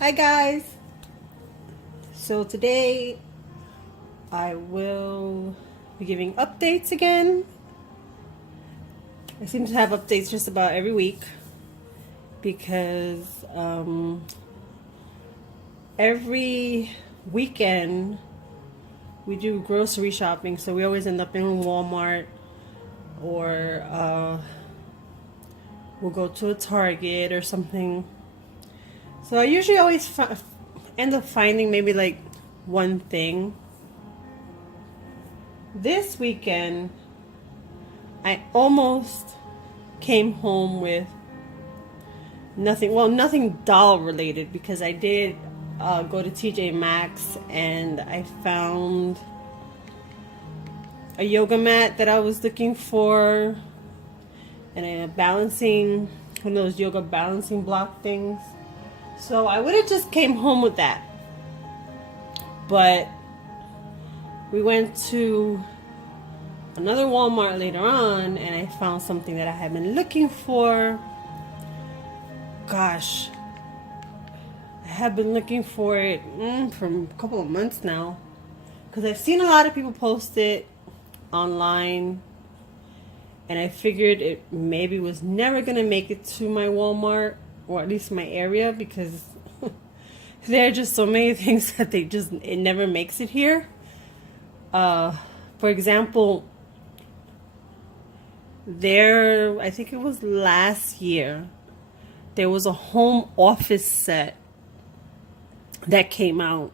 Hi guys! So today I will be giving updates again. I seem to have updates just about every week because every weekend we do grocery shopping, so we always end up in Walmart or we'll go to a Target or something. So I usually always end up finding maybe like one thing. This weekend, I almost came home with nothing. Well, nothing doll related because I did go to TJ Maxx and I found a yoga mat that I was looking for and a balancing, one of those yoga balancing block things. So I would have just came home with that. But we went to another Walmart later on and I found something that I had been looking for. Gosh, I have been looking for it for a couple of months now because I've seen a lot of people post it online and I figured it maybe was never going to make it to my Walmart or at least my area because there are just so many things that it never makes it here. For example, I think it was last year, there was a home office set that came out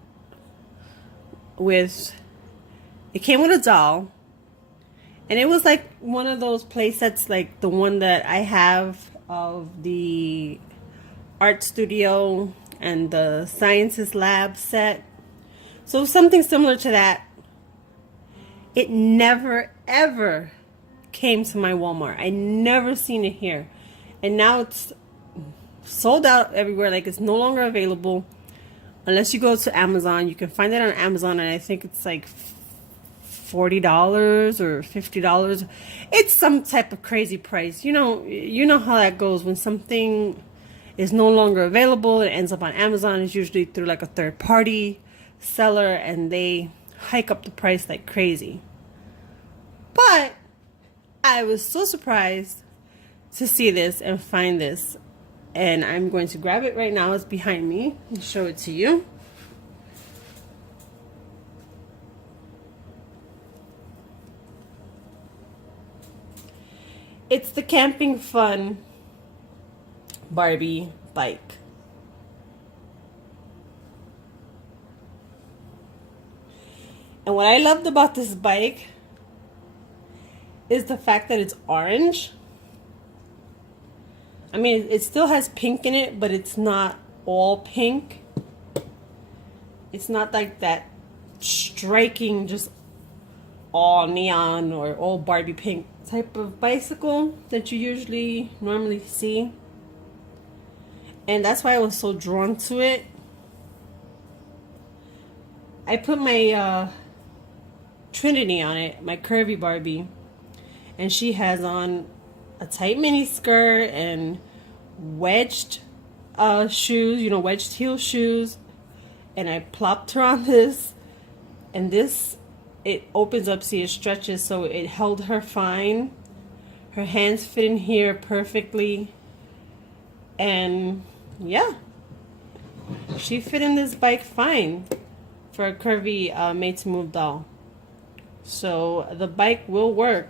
it came with a doll, and it was like one of those play sets like the one that I have of the art studio and the sciences lab set. So something similar to that. It never ever came to my Walmart. I never seen it here. And now it's sold out everywhere. Like it's no longer available unless you go to Amazon. You can find it on Amazon and I think it's like $40 or $50. It's some type of crazy price. You know how that goes when something is no longer available. It ends up on Amazon. It's usually through like a third party seller and they hike up the price like crazy. But I was so surprised to see this and find this, and I'm going to grab it right now. It's behind me and show it to you. It's the Camping Fun Barbie bike. And what I loved about this bike is the fact that it's orange. I mean, it still has pink in it, but it's not all pink. It's not like that striking, just all neon or all Barbie pink type of bicycle that you normally see. And that's why I was so drawn to it. I put my Trinity on it, my Curvy Barbie, and she has on a tight mini skirt and wedged shoes, wedged heel shoes. And I plopped her on this, and it opens up, see, it stretches, so it held her fine. Her hands fit in here perfectly, and yeah, she fit in this bike fine for a Curvy made to move doll. So the bike will work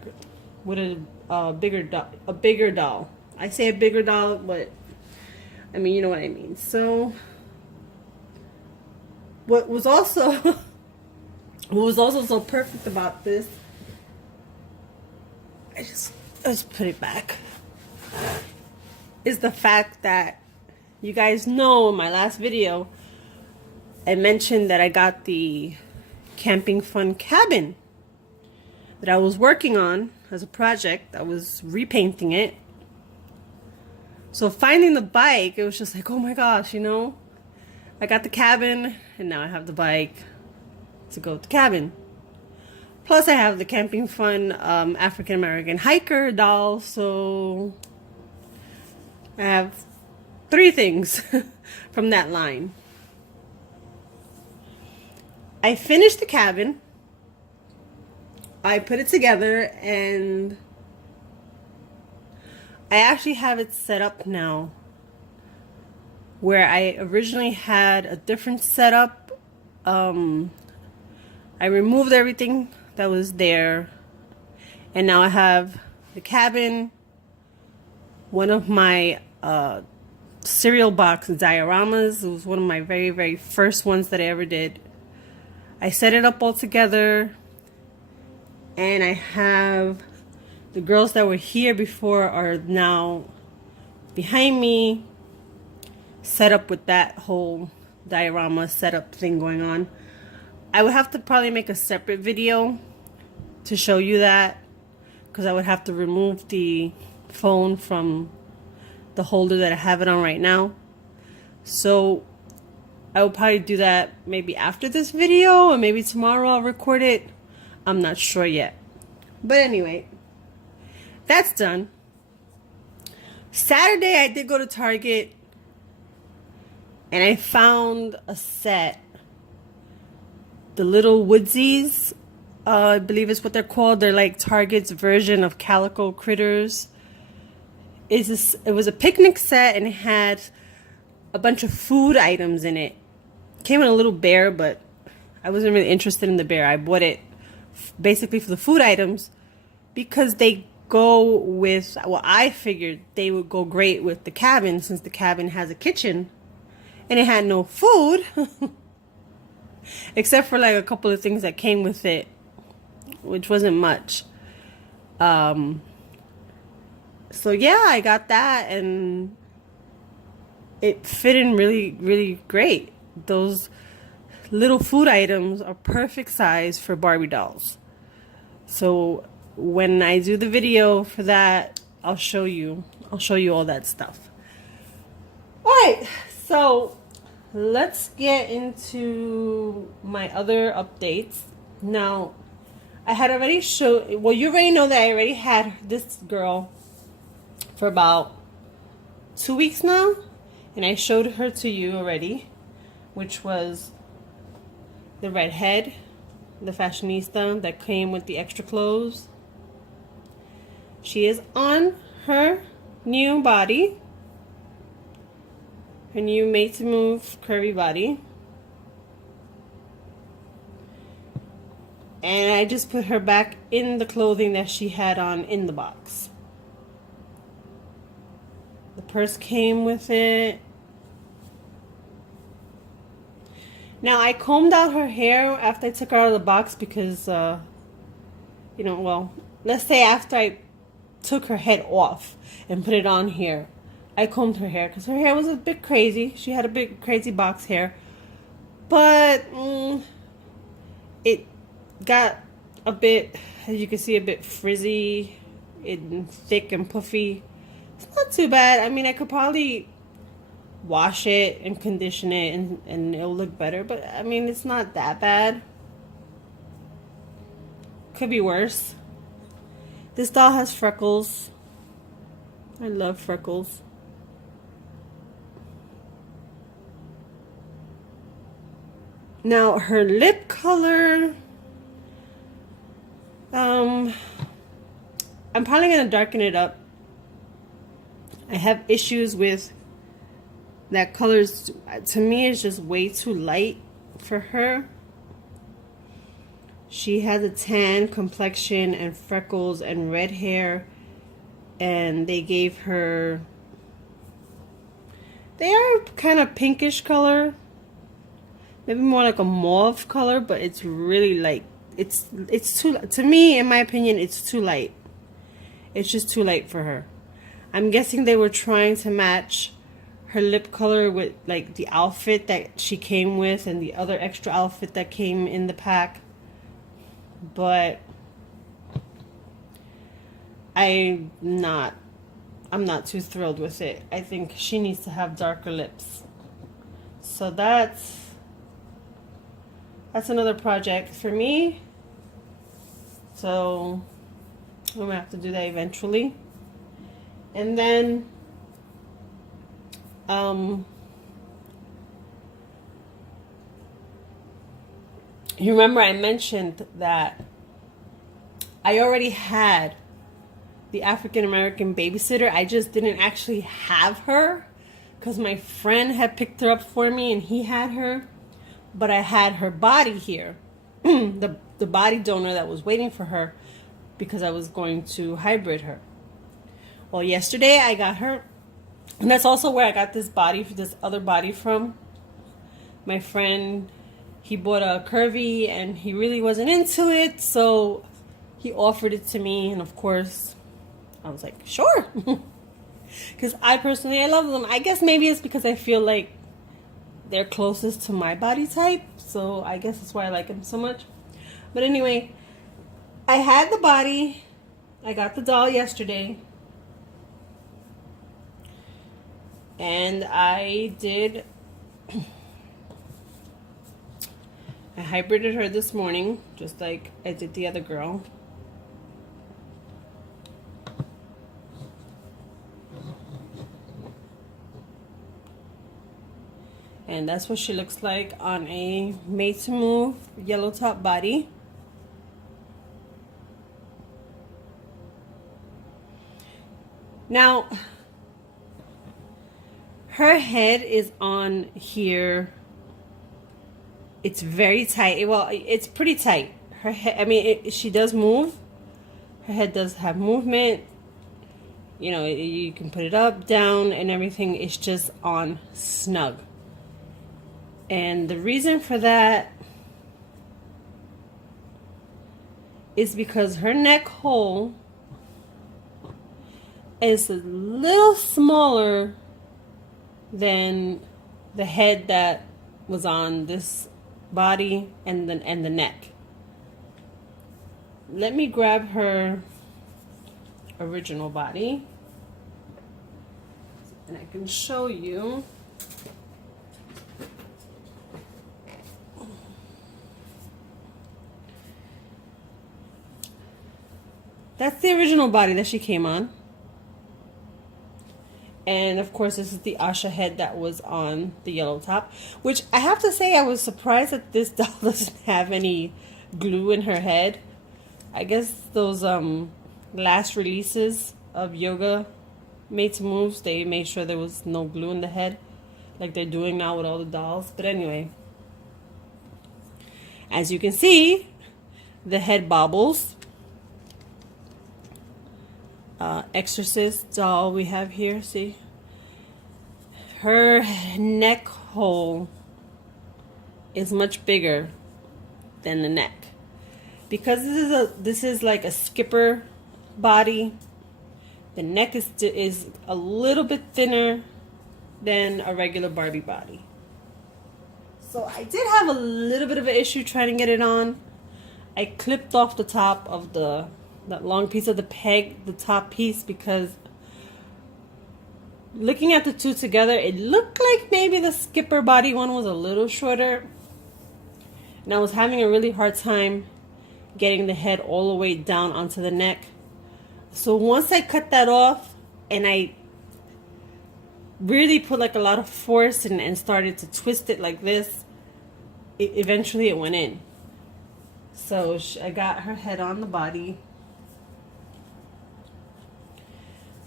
with a bigger doll. I say a bigger doll, but I mean, you know what I mean. So what was also so perfect about this, let's put it back, is the fact that you guys know in my last video I mentioned that I got the Camping Fun cabin that I was working on as a project. I was repainting it. So finding the bike, it was just like, oh my gosh, I got the cabin and now I have the bike to go to the cabin. Plus I have the Camping Fun African American hiker doll, so I have 3 things from that line. I finished the cabin. I put it together, and I actually have it set up now, where I originally had a different setup. I removed everything that was there, and now I have the cabin, one of my cereal box dioramas. It was one of my very, very first ones that I ever did. I set it up all together, and I have the girls that were here before are now behind me, set up with that whole diorama setup thing going on. I would have to probably make a separate video to show you that, because I would have to remove the phone from the holder that I have it on right now. So I will probably do that maybe after this video, or maybe tomorrow I'll record it. I'm not sure yet. But anyway, that's done. Saturday I did go to Target, and I found a set. The little woodsies, I believe is what they're called. They're like Target's version of Calico Critters. It was a picnic set, and it had a bunch of food items in it. Came in a little bear, but I wasn't really interested in the bear. I bought it basically for the food items because they go with, well, I figured they would go great with the cabin, since the cabin has a kitchen and it had no food except for like a couple of things that came with it, which wasn't much. So yeah, I got that, and it fit in really, really great. Those little food items are perfect size for Barbie dolls. So when I do the video for that, I'll show you all that stuff. All right, so let's get into my other updates. Now, I had already showed, well, you already know that I already had this girl for about 2 weeks now, and I showed her to you already, which was the redhead, the fashionista that came with the extra clothes. She is on her new body, her new Made to Move curvy body, and I just put her back in the clothing that she had on in the box. The purse came with it. Now, I combed out her hair after I took her out of the box because, you know, well, let's say after I took her head off and put it on here, I combed her hair because her hair was a bit crazy. She had a big crazy box hair, but it got a bit, as you can see, a bit frizzy and thick and puffy. It's not too bad. I mean, I could probably wash it and condition it, and it'll look better, but I mean, it's not that bad. Could be worse. This doll has freckles. I love freckles. Now, her lip color, I'm probably going to darken it up. I have issues with that colors. To me, it's just way too light for her. She has a tan complexion and freckles and red hair, and they gave her, they are kind of pinkish color, maybe more like a mauve color, but it's really light. It's too, to me, in my opinion, it's too light. It's just too light for her. I'm guessing they were trying to match her lip color with like the outfit that she came with and the other extra outfit that came in the pack. But I'm not too thrilled with it. I think she needs to have darker lips. So that's another project for me. So I'm gonna have to do that eventually. And then You remember I mentioned that I already had the African American babysitter. I just didn't actually have her because my friend had picked her up for me and he had her. But I had her body here, the body donor that was waiting for her because I was going to hybrid her. Well, yesterday I got her, and that's also where I got this other body from. My friend, he bought a Curvy and he really wasn't into it, so he offered it to me, and of course I was like, sure. Because I love them. I guess maybe it's because I feel like they're closest to my body type, so I guess that's why I like them so much. But anyway, I had the body. I got the doll yesterday. And I hybrided her this morning, just like I did the other girl. And that's what she looks like on a made-to-move yellow top body. Now, her head is on here. It's very tight. Well, it's pretty tight. Her head, I mean, she does move. Her head does have movement. You know, you can put it up, down, and everything. It's just on snug. And the reason for that is because her neck hole is a little smaller than the head that was on this body and the neck. Let me grab her original body and I can show you. That's the original body that she came on. And of course, this is the Asha head that was on the yellow top, which I have to say I was surprised that this doll doesn't have any glue in her head. I guess those last releases of Yoga Made to Moves, they made sure there was no glue in the head like they're doing now with all the dolls. But anyway, as you can see, the head bobbles. Exorcist doll we have here, see? Her neck hole is much bigger than the neck. Because this is like a skipper body, the neck is a little bit thinner than a regular Barbie body. So I did have a little bit of an issue trying to get it on. I clipped off the top of that long piece of the peg, the top piece, because looking at the two together, it looked like maybe the skipper body one was a little shorter. And I was having a really hard time getting the head all the way down onto the neck. So once I cut that off and I really put like a lot of force and started to twist it like this, eventually it went in. So I got her head on the body.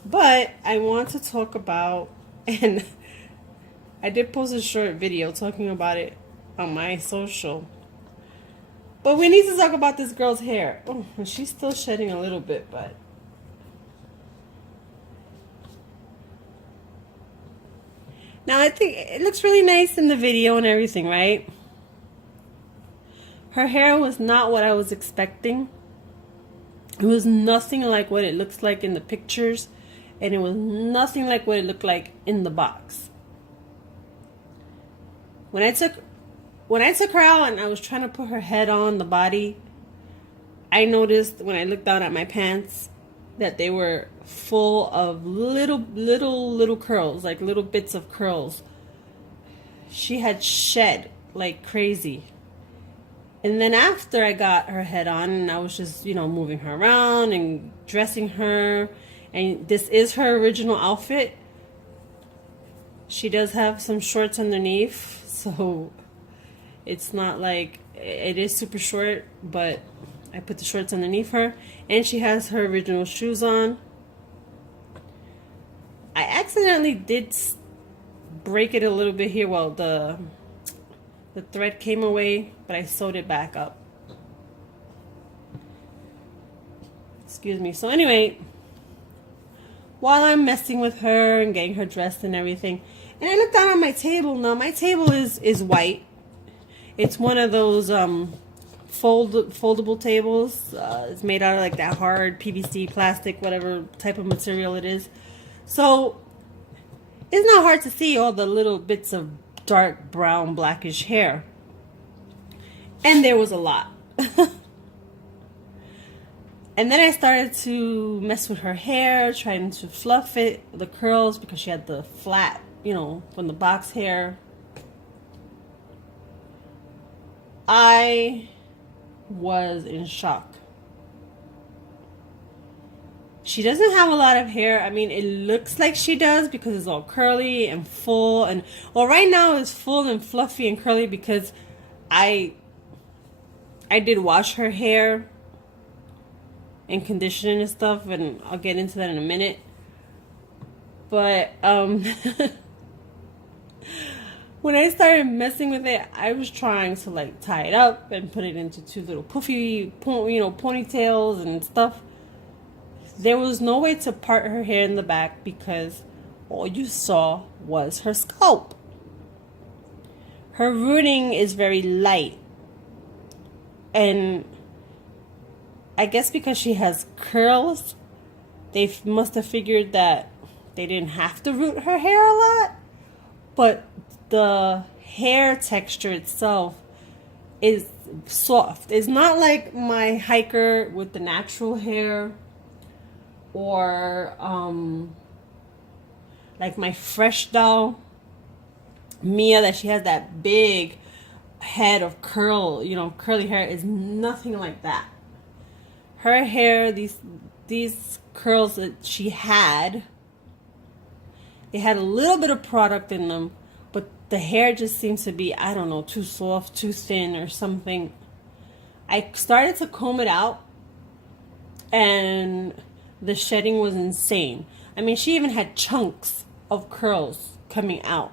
But I want to talk about, and I did post a short video talking about it on my social. But we need to talk about this girl's hair. Oh, she's still shedding a little bit, but now I think it looks really nice in the video and everything, right? Her hair was not what I was expecting. It was nothing like what it looks like in the pictures. And it was nothing like what it looked like in the box. When I took her out and I was trying to put her head on the body, I noticed when I looked down at my pants that they were full of little curls, like little bits of curls. She had shed like crazy. And then after I got her head on and I was just, moving her around and dressing her, and this is her original outfit. She does have some shorts underneath, so it's not like It is super short, but I put the shorts underneath her. And she has her original shoes on. I accidentally did break it a little bit here. Well, the thread came away, but I sewed it back up. Excuse me. So anyway, while I'm messing with her and getting her dressed and everything, and I look down on my table. Now my table is white. It's one of those foldable tables. It's made out of like that hard PVC, plastic, whatever type of material it is. So it's not hard to see all the little bits of dark brown blackish hair. And there was a lot. And then I started to mess with her hair, trying to fluff it, the curls, because she had the flat, you know, from the box hair. I was in shock. She doesn't have a lot of hair. I mean, it looks like she does because it's all curly and full. And, well, right now it's full and fluffy and curly because I did wash her hair and conditioning and stuff, and I'll get into that in a minute. But when I started messing with it, I was trying to like tie it up and put it into two little puffy, ponytails and stuff. There was no way to part her hair in the back because all you saw was her scalp. Her rooting is very light, and I guess because she has curls, they must have figured that they didn't have to root her hair a lot. But the hair texture itself is soft. It's not like my hiker with the natural hair, or like my fresh doll, Mia, that she has that big head of curly hair. Is nothing like that. Her hair, these curls that she had, they had a little bit of product in them, but the hair just seems to be, I don't know, too soft, too thin or something. I started to comb it out, and the shedding was insane. I mean, she even had chunks of curls coming out.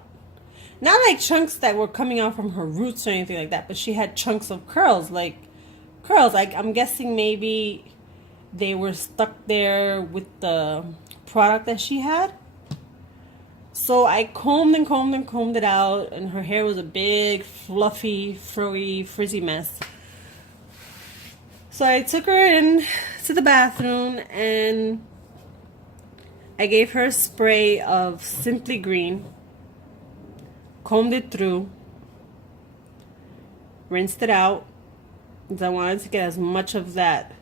Not like chunks that were coming out from her roots or anything like that, but she had chunks of curls, like curls. I'm guessing maybe they were stuck there with the product that she had. So I combed and combed and combed it out, and her hair was a big, fluffy, furry, frizzy mess. So I took her in to the bathroom, and I gave her a spray of Simply Green, combed it through, rinsed it out, because I wanted to get as much of that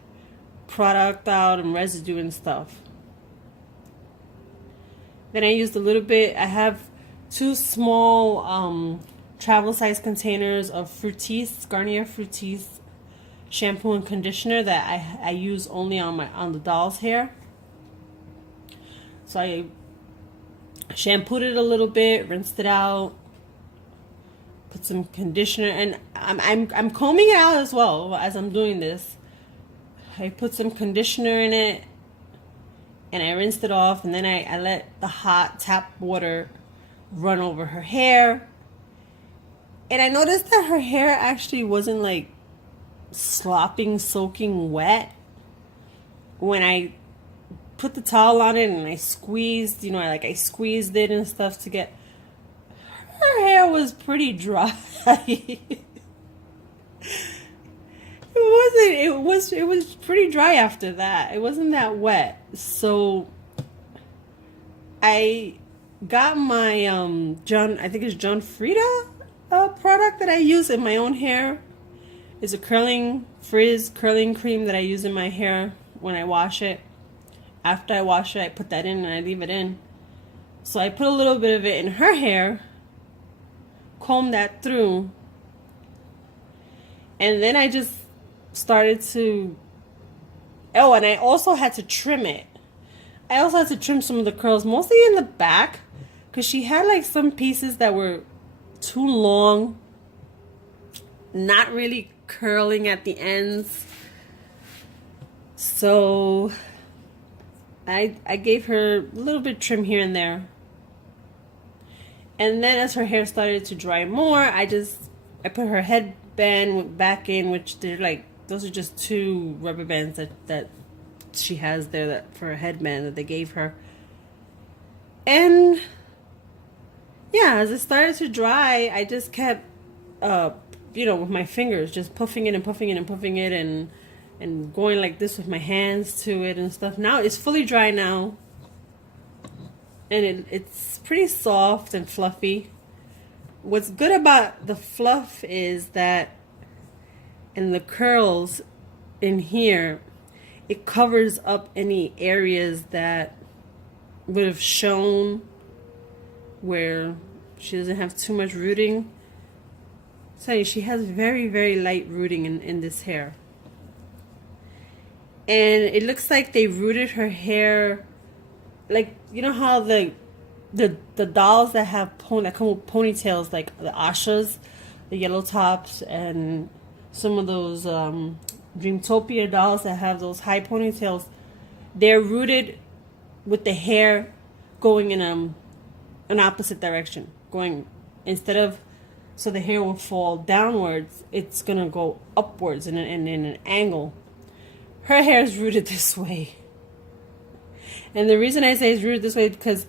product out and residue and stuff. Then I used a little bit. I have two small travel size containers of Fructis, Garnier Fructis shampoo and conditioner that I use only on the doll's hair. So I shampooed it a little bit, rinsed it out, put some conditioner, and I'm combing it out as well as I'm doing this. I put some conditioner in it, and I rinsed it off, and then I let the hot tap water run over her hair. And I noticed that her hair actually wasn't like slopping, soaking wet. When I put the towel on it and I squeezed, I squeezed it and stuff to get, her hair was pretty dry. It was pretty dry after that. It wasn't that wet. So I got my I think it's John Frieda product that I use in my own hair. It's a curling cream that I use in my hair when I wash it. After I wash it, I put that in and I leave it in. So I put a little bit of it in her hair, comb that through, and then I just started to, and I also had to trim it. I also had to trim some of the curls, mostly in the back, because she had like some pieces that were too long, not really curling at the ends. So I gave her a little bit of trim here and there. And then as her hair started to dry more, I put her headband back in, which they're like, those are just 2 rubber bands that she has there that for a headband that they gave her. And yeah, as it started to dry, I just kept, with my fingers, just puffing it and puffing it and puffing it and going like this with my hands to it and stuff. Now it's fully dry now. And it's pretty soft and fluffy. What's good about the fluff is that in the curls in here, it covers up any areas that would have shown where she doesn't have too much rooting. So she has very, very light rooting in this hair. And it looks like they rooted her hair, like, you know how the dolls that have that come with ponytails, like the Ashas, the Yellow Tops, and some of those Dreamtopia dolls that have those high ponytails, they're rooted with the hair going in an opposite direction, going instead of so the hair will fall downwards, it's gonna go upwards in an angle. Her hair is rooted this way. And the reason I say it's rooted this way is because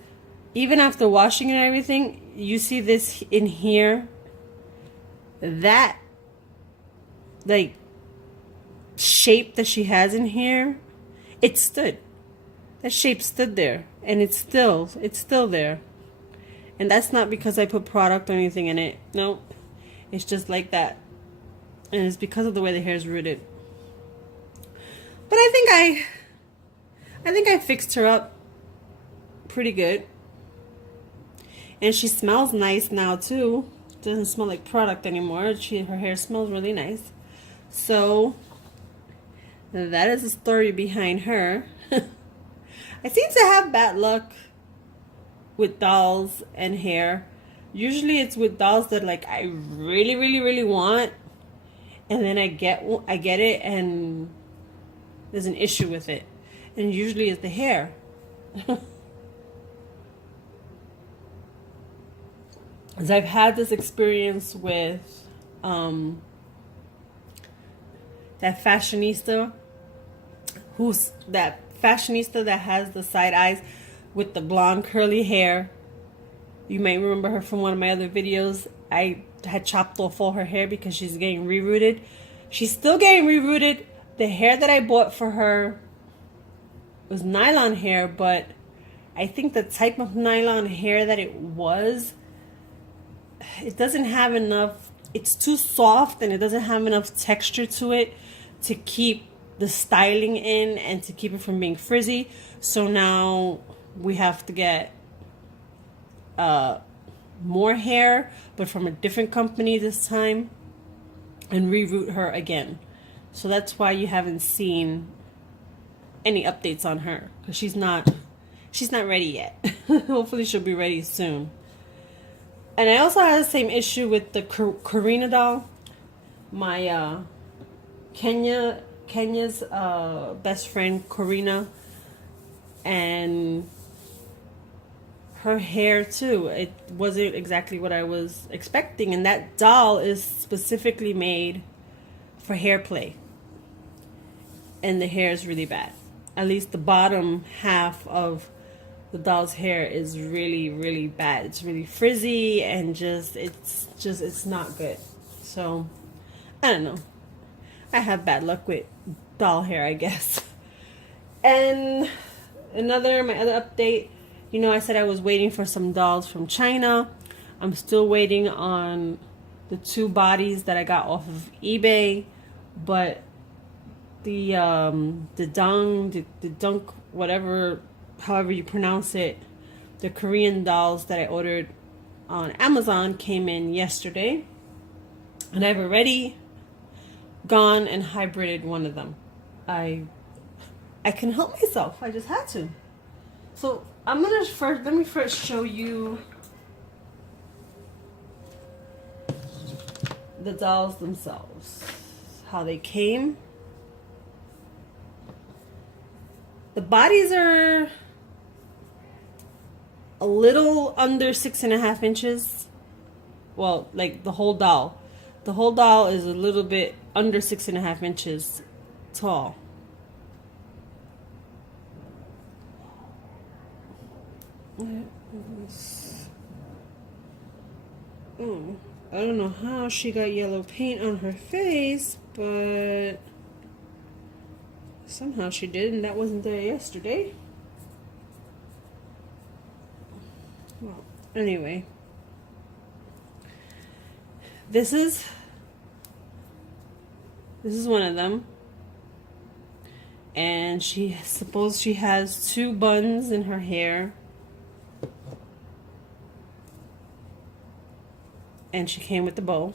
even after washing and everything, you see this in here, that like shape that she has in here, it stood. That shape stood there, and it's still there. And that's not because I put product or anything in it. No, it's just like that. And it's because of the way the hair is rooted. But I think I fixed her up pretty good. And she smells nice now too. Doesn't smell like product anymore. Her hair smells really nice. So that is the story behind her. I seem to have bad luck with dolls and hair. Usually it's with dolls that like I really, really, really want, and then I get it and there's an issue with it. And usually it's the hair. As I've had this experience with that fashionista that has the side eyes with the blonde curly hair. You may remember her from one of my other videos. I had chopped off all her hair because she's getting rerooted. She's still getting rerooted. The hair that I bought for her was nylon hair, but I think the type of nylon hair that it doesn't have enough, it's too soft and it doesn't have enough texture to it to keep the styling in and to keep it from being frizzy. So now we have to get more hair, but from a different company this time, and reroot her again. So that's why you haven't seen any updates on her, because she's not ready yet. Hopefully she'll be ready soon. And I also had the same issue with the Karina doll, my Kenya's best friend Karina, and her hair too. It wasn't exactly what I was expecting, and that doll is specifically made for hair play, and the hair is really bad. At least the bottom half of the doll's hair is really, really bad. It's really frizzy and it's not good. So I don't know. I have bad luck with doll hair, I guess. And my other update, I said I was waiting for some dolls from China. I'm still waiting on the 2 bodies that I got off of eBay, but the DDung, whatever, however you pronounce it, the Korean dolls that I ordered on Amazon came in yesterday, and I've already gone and hybrided one of them. I can help myself. I just had to. So let me first show you the dolls themselves. how they came. The bodies are a little under 6.5 inches. Well, like the whole doll. The whole doll is a little bit under 6.5 inches tall. I don't know how she got yellow paint on her face, but somehow she did, and that wasn't there yesterday. Well, anyway, this is one of them, and she has 2 buns in her hair. And she came with the bow.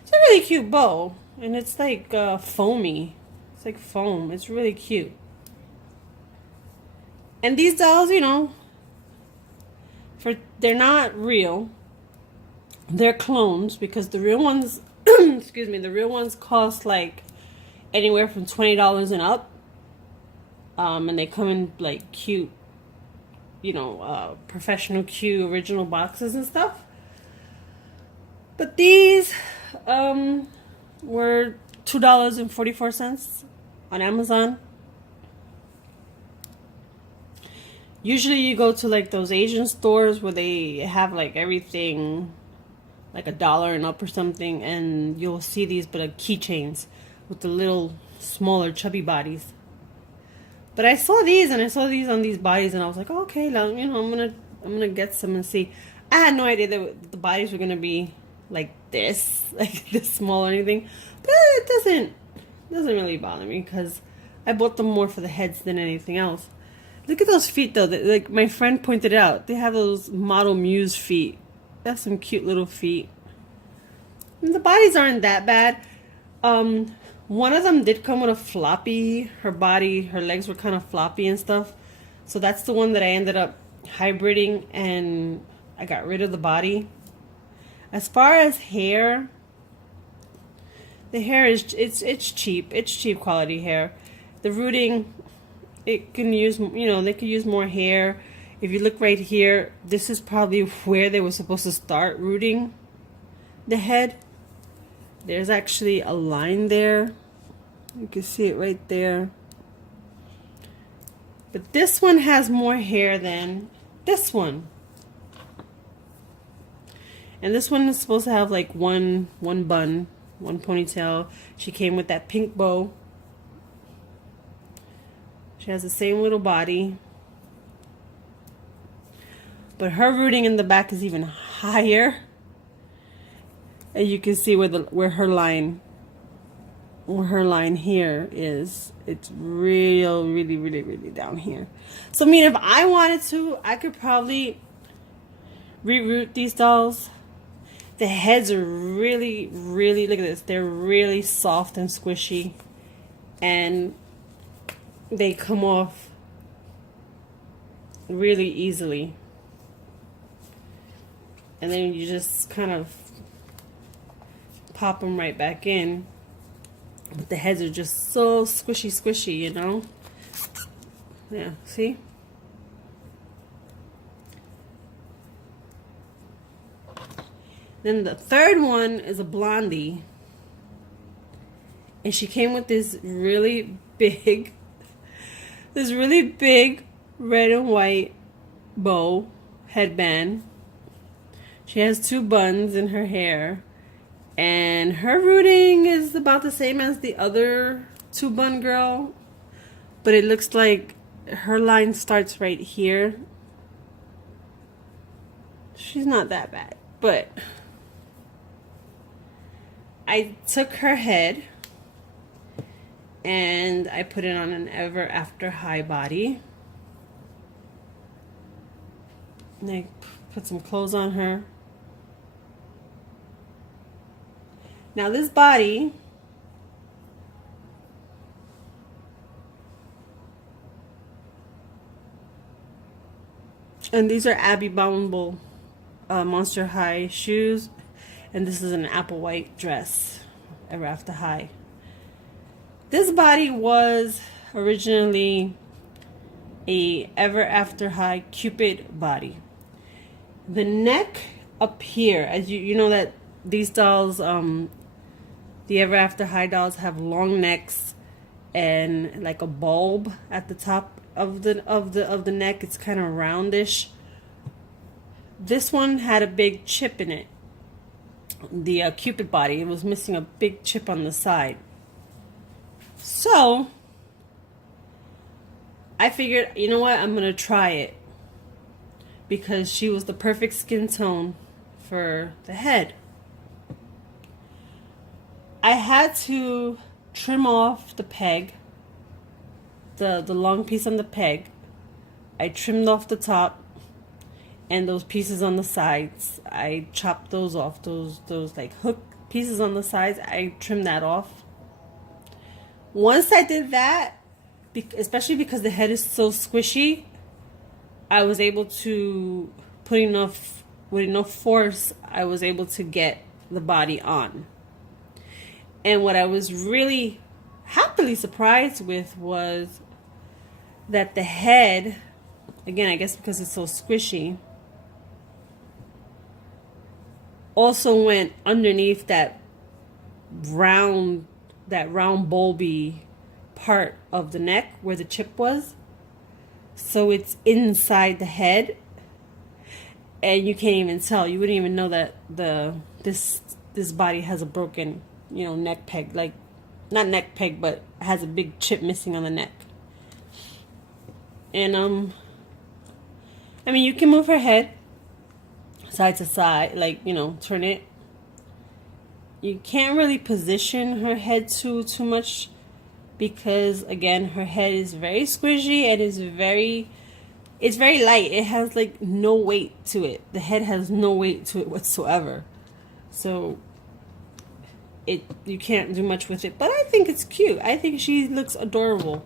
It's a really cute bow. And it's like foamy. It's like foam. It's really cute. And these dolls, you know, they're not real. They're clones, because the real ones, excuse me, the real ones cost like anywhere from $20 and up. And they come in like cute, you know, professional cute original boxes and stuff. But these were $2.44 on Amazon. Usually you go to like those Asian stores where they have like everything like $1 and up or something, and you'll see these but like keychains with the little smaller chubby bodies. But I saw these, and I saw these on these bodies, and I was like, oh, okay, now, you know, I'm gonna get some and see. I had no idea that the bodies were gonna be like this small or anything, but it doesn't really bother me, because I bought them more for the heads than anything else. Look at those feet though. Like my friend pointed out, they have those model Muse feet. They have some cute little feet. And the bodies aren't that bad. One of them did come with a floppy. Her legs were kind of floppy and stuff. So that's the one that I ended up hybriding, and I got rid of the body. As far as hair, the hair is it's cheap. It's cheap quality hair. The rooting, it can use, you know, they could use more hair. If you look right here, this is probably where they were supposed to start rooting the head. There's actually a line there. You can see it right there. But this one has more hair than this one. And this one is supposed to have like one bun, one ponytail. She came with that pink bow. She has the same little body. But her rooting in the back is even higher. And you can see where her line here is. It's really down here. So I mean, if I wanted to, I could probably reroot these dolls. The heads are really, look at this. They're really soft and squishy, and they come off really easily. And then you just kind of pop them right back in. But the heads are just so squishy, you know? Yeah, see? Then the third one is a blondie. And she came with this really big red and white bow headband. She has 2 buns in her hair. And her rooting is about the same as the other 2-bun girl. But it looks like her line starts right here. She's not that bad. But I took her head and I put it on an Ever After High body. And I put some clothes on her. Now this body, and these are Abby Boundable Monster High shoes, and this is an apple white dress, Ever After High. This body was originally a Ever After High Cupid body. The neck up here, as you know that these dolls, the Ever After High dolls have long necks and like a bulb at the top of the neck. It's kind of roundish. This one had a big chip in it. The Cupid body, it was missing a big chip on the side. So I figured, you know what, I'm gonna try it because she was the perfect skin tone for the head. I had to trim off the peg, the long piece on the peg. I trimmed off the top, and those pieces on the sides, I chopped those off. Those like hook pieces on the sides, I trimmed that off. Once I did that, especially because the head is so squishy, I was able to with enough force, I was able to get the body on. And what I was really happily surprised with was that the head, again, I guess because it's so squishy, also went underneath that round bulby part of the neck where the chip was. So it's inside the head, and you can't even tell. You wouldn't even know that this body has a broken, neck peg. Like, not neck peg, but has a big chip missing on the neck. And I mean, you can move her head side to side, like, turn it. You can't really position her head too much because, again, her head is very squishy and it's very light. It has like no weight to it. The head has no weight to it whatsoever. So you can't do much with it. But I think it's cute. I think she looks adorable.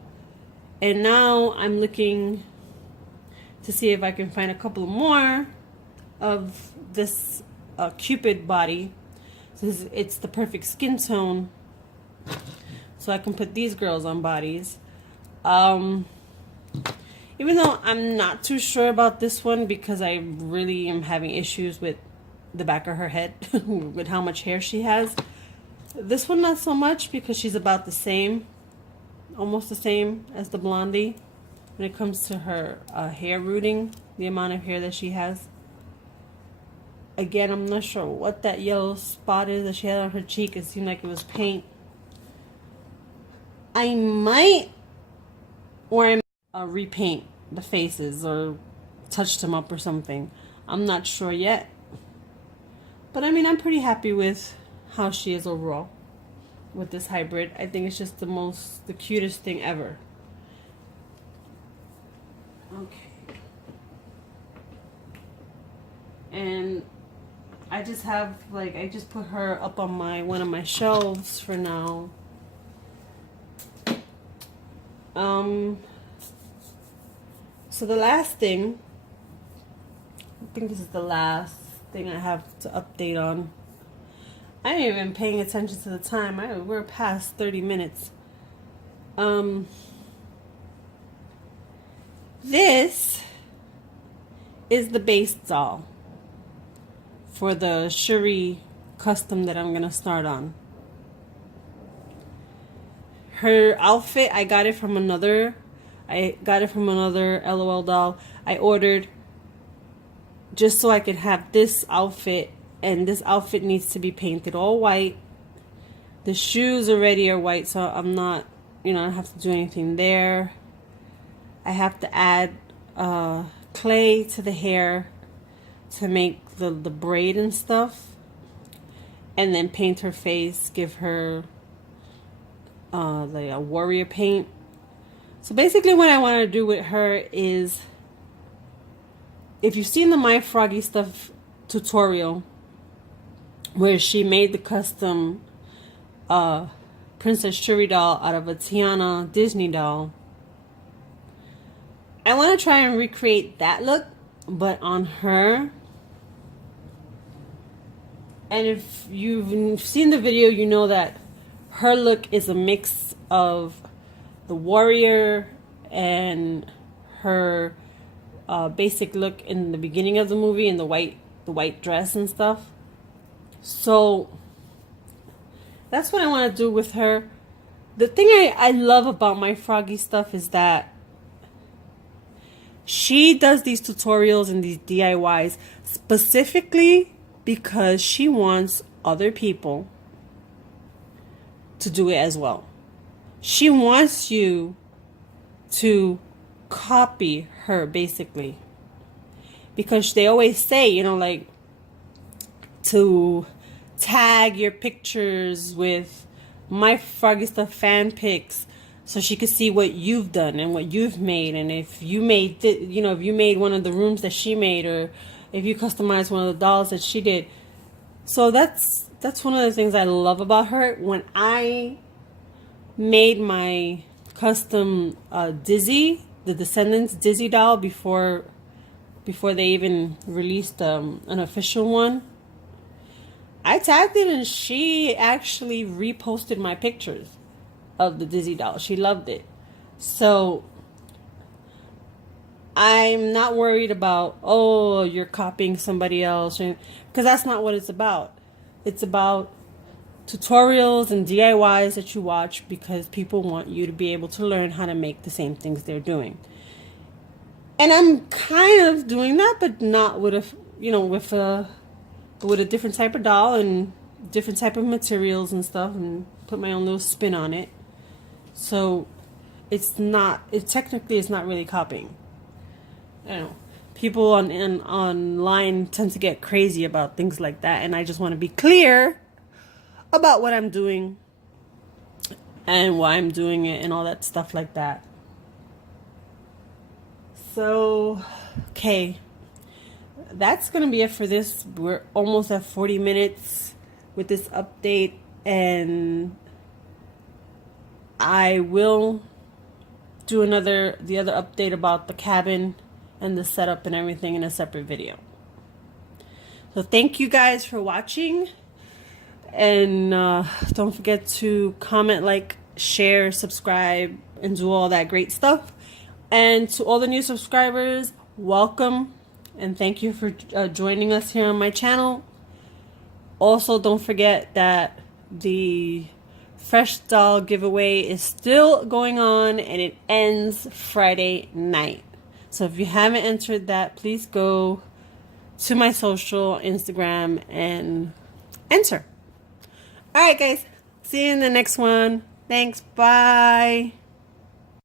And now I'm looking to see if I can find a couple more of this Cupid body. So it's the perfect skin tone. So I can put these girls on bodies. Even though I'm not too sure about this one because I really am having issues with the back of her head with how much hair she has. This one not so much because she's about the same, almost the same as the blondie when it comes to her hair rooting, the amount of hair that she has. Again, I'm not sure what that yellow spot is that she had on her cheek. It seemed like it was paint. I might repaint the faces or touch them up or something. I'm not sure yet. But I mean, I'm pretty happy with how she is overall with this hybrid. I think it's just the cutest thing ever. Okay. And I just have, I just put her up on one of my shelves for now. So the last thing, I think this is the last thing I have to update on. I ain't even paying attention to the time. We're past 30 minutes. This is the base doll for the Shuri custom that I'm gonna start on. Her outfit, I got it from another LOL doll. I ordered just so I could have this outfit, and this outfit needs to be painted all white. The shoes already are white, so I'm not, I don't have to do anything there. I have to add clay to the hair to make the braid and stuff, and then paint her face, give her like a warrior paint. So basically what I want to do with her is, if you've seen the My Froggy Stuff tutorial where she made the custom Princess Shuri doll out of a Tiana Disney doll, I want to try and recreate that look but on her. And if you've seen the video, you know that her look is a mix of the warrior and her basic look in the beginning of the movie in the white dress and stuff. So that's what I want to do with her. The thing I love about my Froggy stuff is that she does these tutorials and these DIYs specifically because she wants other people to do it as well. She wants you to copy her, basically. Because they always say, you know, like, to tag your pictures with my Froggy Stuff fan pics so she could see what you've done and what you've made. And if you made, you know, if you made one of the rooms that she made, or if you customized one of the dolls that she did. So that's one of the things I love about her. When I made my custom Dizzy, the Descendants Dizzy doll, before they even released an official one, I tagged it and she actually reposted my pictures of the Dizzy doll. She loved it. So I'm not worried about, oh, you're copying somebody else, because that's not what it's about. It's about tutorials and DIYs that you watch because people want you to be able to learn how to make the same things they're doing. And I'm kind of doing that, but not with with a different type of doll and different type of materials and stuff, and put my own little spin on it. So technically it's not really copying. I don't know. People online tend to get crazy about things like that, and I just want to be clear about what I'm doing and why I'm doing it and all that stuff like that. So, okay. That's going to be it for this. We're almost at 40 minutes with this update, and I will do the other update about the cabin and the setup and everything in a separate video. So thank you guys for watching, and don't forget to comment, like, share, subscribe, and do all that great stuff. And to all the new subscribers, welcome, and thank you for joining us here on my channel. Also, don't forget that the Fresh Doll giveaway is still going on, and it ends Friday night. So if you haven't entered that, please go to my social, Instagram, and enter. Alright guys, see you in the next one. Thanks, bye.